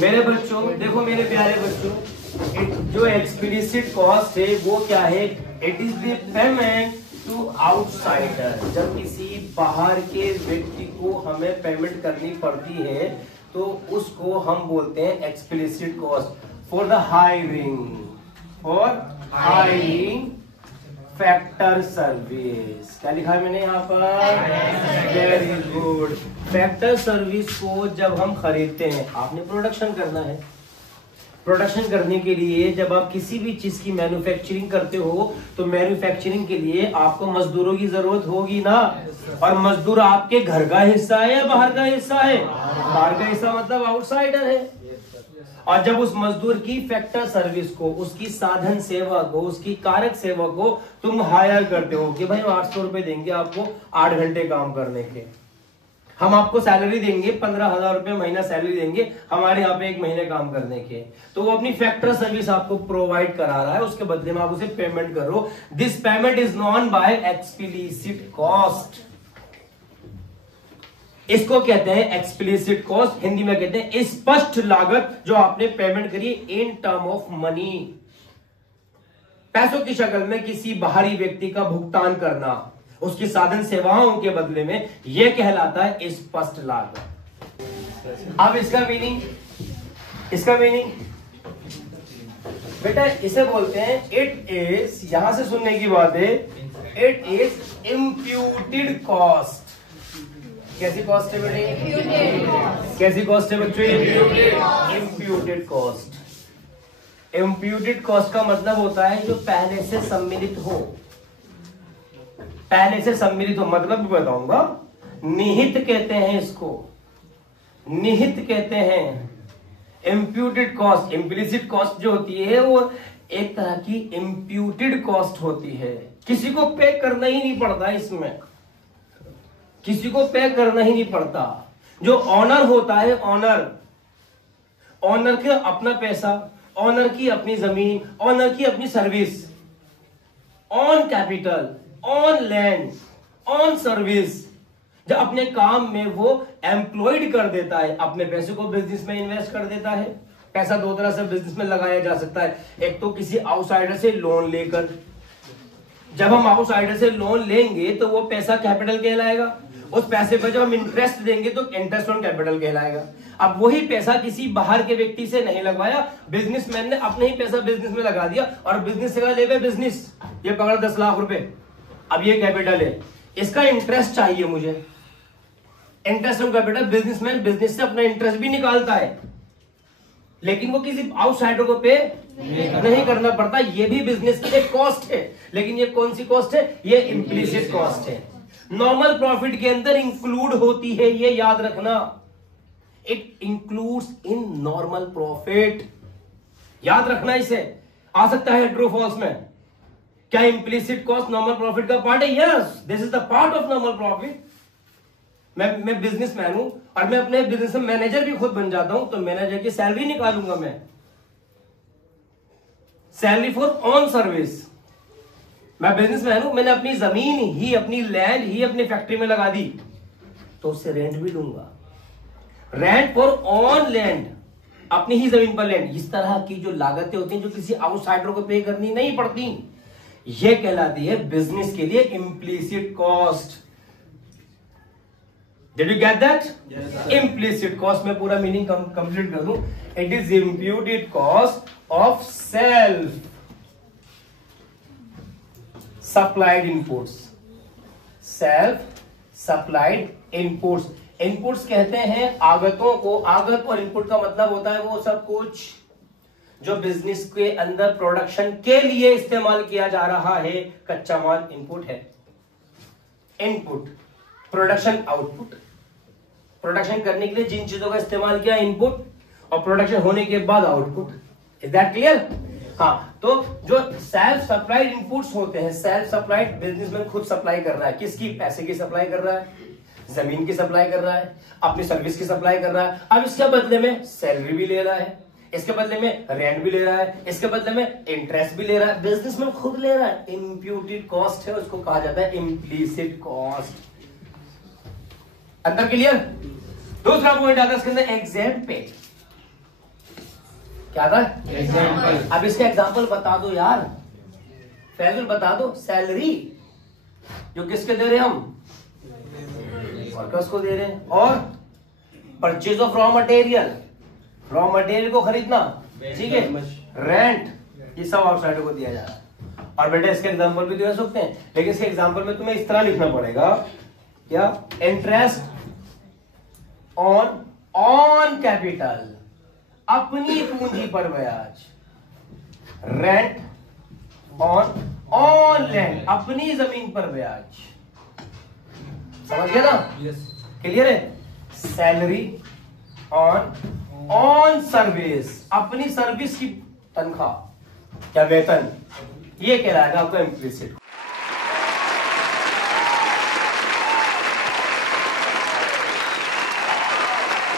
मेरे बच्चों देखो, मेरे प्यारे बच्चों, जो एक्सप्लिसिट कॉस्ट है वो क्या है? It is the payment to outsider. जब किसी बाहर के व्यक्ति को हमें पेमेंट करनी पड़ती है तो उसको हम बोलते हैं explicit cost. For the hiring factor service. क्या लिखा है मैंने यहाँ पर? Very good. फैक्टर सर्विस को जब हम खरीदते हैं, आपने प्रोडक्शन करना है। प्रोडक्शन करने के लिए जब आप किसी भी चीज की मैन्युफैक्चरिंग करते हो तो मैन्युफैक्चरिंग के लिए आपको मजदूरों की जरूरत होगी ना। और मजदूर आपके घर का हिस्सा है या बाहर का हिस्सा है? बाहर का हिस्सा मतलब आउटसाइडर है। और जब उस मजदूर की फैक्टर सर्विस को, उसकी साधन सेवा को, उसकी कारक सेवा को तुम हायर करते हो कि भाई 800 रुपए देंगे आपको 8 घंटे काम करने के, हम आपको सैलरी देंगे 15,000 रुपए महीना सैलरी देंगे हमारे यहाँ पे 1 महीने काम करने के, तो वो अपनी फैक्टर सर्विस आपको प्रोवाइड करा रहा है, उसके बदले में आप उसे पेमेंट करो। This payment is known by explicit cost. इसको कहते हैं एक्सप्लिसिट कॉस्ट, हिंदी में कहते हैं स्पष्ट लागत जो आपने पेमेंट करी इन टर्म ऑफ मनी। पैसों की शक्ल में किसी बाहरी व्यक्ति का भुगतान करना उसकी साधन सेवाओं के बदले में, यह कहलाता है स्पष्ट लागत। अब इसका मीनिंग बेटा इसे बोलते हैं इट इज, यहां से सुनने की बात है, इट इज इम्प्यूटेड कॉस्ट। कैसी कॉस्ट है बेटे? कैसी कॉस्ट है बच्चों? Imputed cost. इम्प्यूटेड कॉस्ट का मतलब होता है जो पहले से सम्मिलित हो। पहले से सम्मिलित हो मतलब भी बताऊंगा। निहित कहते हैं इसको, निहित कहते हैं। इम्प्यूटेड कॉस्ट, इम्प्लिसिट कॉस्ट जो होती है वो एक तरह की इम्प्यूटेड कॉस्ट होती है। किसी को पे करना ही नहीं पड़ता, इसमें किसी को पे करना ही नहीं पड़ता। जो ऑनर होता है, ऑनर के अपना पैसा, ऑनर की अपनी जमीन, ऑनर की अपनी service, on capital, on land, on service, जब अपने काम में वो एम्प्लॉयड कर देता है, अपने पैसे को बिजनेस में इन्वेस्ट कर देता है। पैसा दो तरह से बिजनेस में लगाया जा सकता है, एक तो किसी आउटसाइडर से लोन लेकर। जब हम आउटसाइडर से लोन लेंगे तो वो पैसा कैपिटल कहलाएगा, उस पैसे पर जब हम इंटरेस्ट देंगे तो इंटरेस्ट ऑन कैपिटल कहलाएगा। अब वही पैसा किसी बाहर के व्यक्ति से नहीं लगवाया, बिजनेसमैन ने अपने ही पैसा बिजनेस में लगा दिया और बिजनेस से ले बिजनेस, ये पकड़ 10 लाख रुपए, अब ये कैपिटल है, इसका इंटरेस्ट चाहिए मुझे, interest on capital. Businessman business से अपना इंटरेस्ट भी निकालता है, लेकिन वो किसी आउटसाइडर को पे नहीं करना पड़ता। ये भी बिजनेस की एक कॉस्ट है, लेकिन ये कौन सी कॉस्ट है? ये इम्प्लिसिट कॉस्ट है। नॉर्मल प्रॉफिट के अंदर इंक्लूड होती है, ये याद रखना। It includes in normal profit, याद रखना इसे। आ सकता है ट्रू फॉल्स में। क्या इम्प्लिसिट कॉस्ट नॉर्मल प्रॉफिट का पार्ट है? Yes, this is the part of normal profit. मैं बिजनेसमैन हूं और मैं अपने बिजनेस में मैनेजर भी खुद बन जाता हूं, तो मैनेजर की सैलरी निकालूंगा मैं, सैलरी फॉर ऑन सर्विस। मैं बिजनेसमैन हूं, मैंने अपनी जमीन ही, अपनी लैंड ही अपनी फैक्ट्री में लगा दी, तो उससे रेंट भी लूंगा। रेंट फॉर ऑन लैंड, अपनी ही जमीन पर लैंड। इस तरह की जो लागतें होती हैं जो किसी आउटसाइडर को पे करनी नहीं पड़ती, ये कहलाती है बिजनेस के लिए implicit cost. Did you get that? Implicit cost में पूरा मीनिंग कंप्लीट कर दूं। It is imputed cost of self supplied inputs. Self supplied inputs, inputs कहते हैं आगतों को। आगत और इनपुट का मतलब होता है वो सब कुछ जो बिजनेस के अंदर प्रोडक्शन के लिए इस्तेमाल किया जा रहा है। कच्चा माल इनपुट है, इनपुट, प्रोडक्शन आउटपुट। प्रोडक्शन करने के लिए जिन चीजों का इस्तेमाल किया इनपुट, और प्रोडक्शन होने के बाद आउटपुट। Is that clear? हाँ, तो जो सेल्फ सप्लाइड इनपुट्स होते हैं, सेल्फ सप्लाइड बिजनेसमैन खुद सप्लाई कर रहा है। किसकी? पैसे की सप्लाई कर रहा है, जमीन की सप्लाई कर रहा है, अपनी सर्विस की सप्लाई कर रहा है। अब इसके बदले में सैलरी भी ले रहा है, इसके बदले में रेंट भी ले रहा है, इसके बदले में इंटरेस्ट भी ले रहा है, बिजनेसमैन खुद ले रहा है। इम्प्यूटेड कॉस्ट है, उसको कहा जाता है इम्प्लिसिट कॉस्ट। अंदर क्लियर? दूसरा पॉइंट आता है इसके अंदर, एग्जाम पे। क्या था? एग्जाम्पल। अब इसका एग्जाम्पल बता दो यार, फैजुल बता दो। सैलरी जो किसके दे रहे हैं हम? वर्कर्स को दे रहे हैं। और purchase of raw material, raw material को खरीदना, ठीक है, रेंट, ये सब आउटसाइडर को दिया जा रहा है। और बेटा इसके एग्जांपल भी दे सकते हैं, लेकिन इसके एग्जांपल में तुम्हें इस तरह लिखना पड़ेगा, क्या? इंटरेस्ट ऑन कैपिटल, अपनी पूंजी पर ब्याज। रेंट ऑन लैंड, अपनी जमीन पर ब्याज। समझ गया ना? क्लियर है? सैलरी ऑन सर्विस, अपनी सर्विस की तनख्वाह, क्या वेतन, ये कहलाएगा आपका इम्प्लिसिट